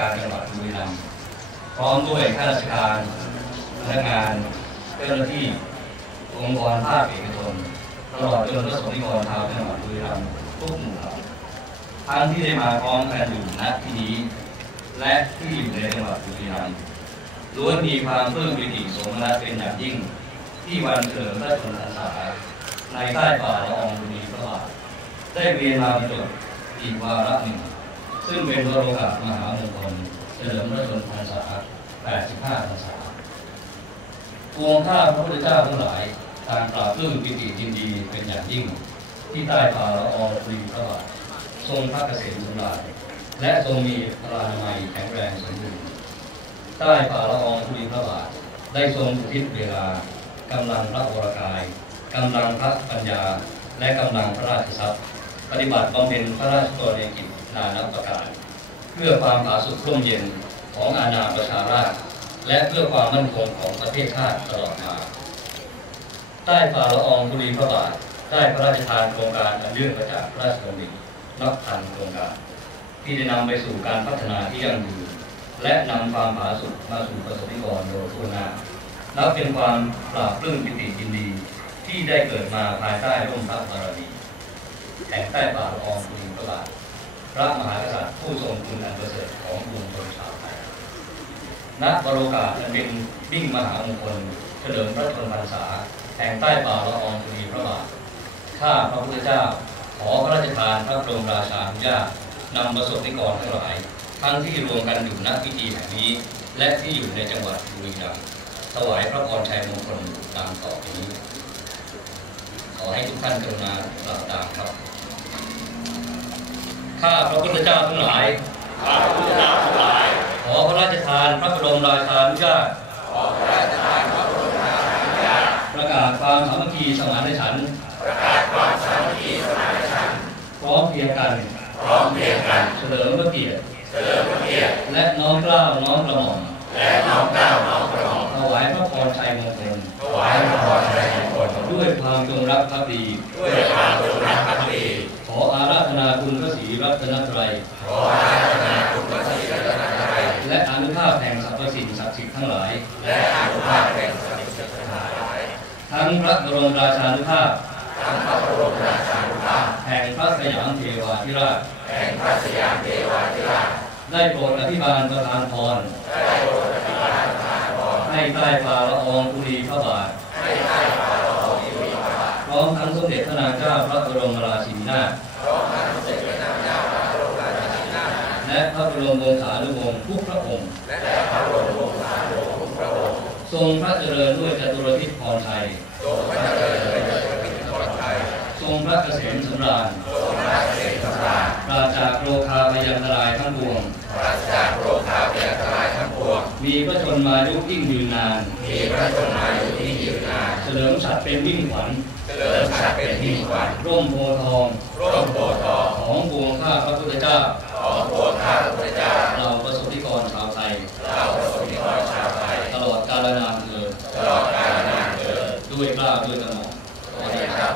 การจังหวัดบุรีรัมย์พร้อมด้วยข้าราชการพนักงานเจ้าหน้าที่องค์กรภาคเอกชนตลอดจนพระสงฆ์นิกรชาวจังหวัดบุรีรัมย์ทุกหมู่เหล่าทั้งที่ได้มาพร้อมกันอยู่ณที่นี้ และที่อยู่ในจังหวัดบุรีรัมย์ล้วนมีความปลื้มปิติสมนัสเป็นอย่างยิ่ง ที่วันเฉลิมพระชนมพรรษาในใต้ฝ่าละอองธุลีพระบาทได้เวียนมาบรรจบอีกวาระหนึ่ง ซึ่งเป็นวโรกาสมหามงคลเฉลิมพระชนมพรรษา 85 พรรษาปวงข้าพระพุทธเจ้าทั้งหลายต่างปราบปลื้มปิติยินดีเป็นอย่างยิ่ง ที่ใต้ฝ่าละอองธุลีพระบาททรงพระเกษมสำราญและทรงมีพลานามัยแข็งแรงสมบูรณ์ใต้ฝ่าละอองธุลีพระบาทได้ทรงอุทิศเวลากำลังพระวรกายกำลังพระปัญญา และกำลังพระราชทรัพย์ ปฏิบัติบำเพ็ญพระราชกรณียกิจ นานับประการ เพื่อความผาสุกร่มเย็นของอาณาประชาราษฎร์และเพื่อความมั่นคงของประเทศชาติตลอดมา ใต้ฝ่าละอองธุลีพระบาทได้พระราชทานโครงการอันเนื่องมาจากพระราชดำรินับพันโครงการ ที่จะนำไปสู่การพัฒนาที่ยั่งยืนและนำความผาสุกมาสู่ประสบนิกรโดยทั่วหน้านับเป็นความปราบปลื้มปิติยินดีที่ได้เกิดมาภายใต้ร่มพระบารมีแห่งใต้ฝ่าละอองธุลีพระบาท พระมหากษัตริย์ผู้ทรงคุณอันประเสริฐของปวงชนชาวไทยณบรโอกาสอันเป็นมิ่งมหามงคลเฉลิมพระชนมพรรษาแห่งใต้ป่าละอองธุลีพระบาทข้าพระพุทธเจ้า ขอพระราชทานพระบรมราชานุญาตนำประสบนิกรทั้งหลาย ทั้งที่รวมกันอยู่ณพิธีแห่งนี้ และที่อยู่ในจังหวัดบุรีรัมย์ถวายพระพรชัยมงคลตามต่อไปนี้ ขอให้ทุกท่านกรุณากล่าวตามครับ ข้าพระพุทธเจ้าทั้งหลาย ข้าพระพุทธเจ้าทั้งหลาย ขอพระราชทานพระบรมราชานุญาตขอพระราชทานพระบรมราชานุญาตประกาศความสามัคคีสมานฉันท์ประกาศความสามัคคีสมานฉันท์พร้อมเพรียงกันพร้อมเพรียงกัน เฉลิมพระเกียรติเฉลิมพระเกียรติและน้อมเกล้าน้อมกระหม่อมและน้อมเกล้าน้อมกระหม่อมถวายพระพรชัยมงคลถวายพระพรชัยมงคลด้วยความจงรักภักดี ตนตรัยขออาราธนาคุณพระศรีรัตนตรัยและอนุภาพแห่งสรรพสิ่งศักดิ์สิทธิ์ทั้งหลาย และอานุภาพแห่งสัตว์ทั้งหลาย ทั้งพระบรมราชานุภาพทั้งพระบรมราชานุภาพแห่งพระสยามเทวาธิราชแห่งพระสยามเทวาธิราชได้โปรดอภิบาลประทานพรได้โปรดอภิบาลทานพรให้ใต้ฝ่าละอองธุลีพระบาทให้ใต้ฝ่าละอองธุลีพระบาทพร้อมทั้งสมเด็จพระนางเจ้าพระบรมราชินีนาถพร้อมทั้ง และพระบรมวงศานุวงศ์ทุกพระองค์ และพระบรมวงศานุวงศ์ทุกพระองค์ ทรงพระเจริญด้วยจตุรทิศพรชัย ทรงพระเจริญด้วยเจริญพิธีกรไทยทรงพระเกษมสำราญทรงพระเกษมสำราญปราศจากโรคาพยันตรายทั้งปวงปราศจากโรคาพยาธิร้ายทั้งปวง มีพระชนมายุยิ่งยืนนาน มีพระชนมายุที่ยืนนาน เฉลิมฉัตรเป็นวิ่งขวัญเจริญชาติเป็นยิ่งขวัญ ร่มโพธิ์ทอง ร่มโพธิ์ทอง ของปวงข้าพระพุทธเจ้าของ ปวงข้าพระพุทธเจ้า เราประสบนิกรชาวไทย เราประสบนิกรชาวไทย ตลอดกาลนานเถิดตลอดกาลนานเถิดด้วยกล้าด้วยกระหม่อมขอขอเดได้ชะครับ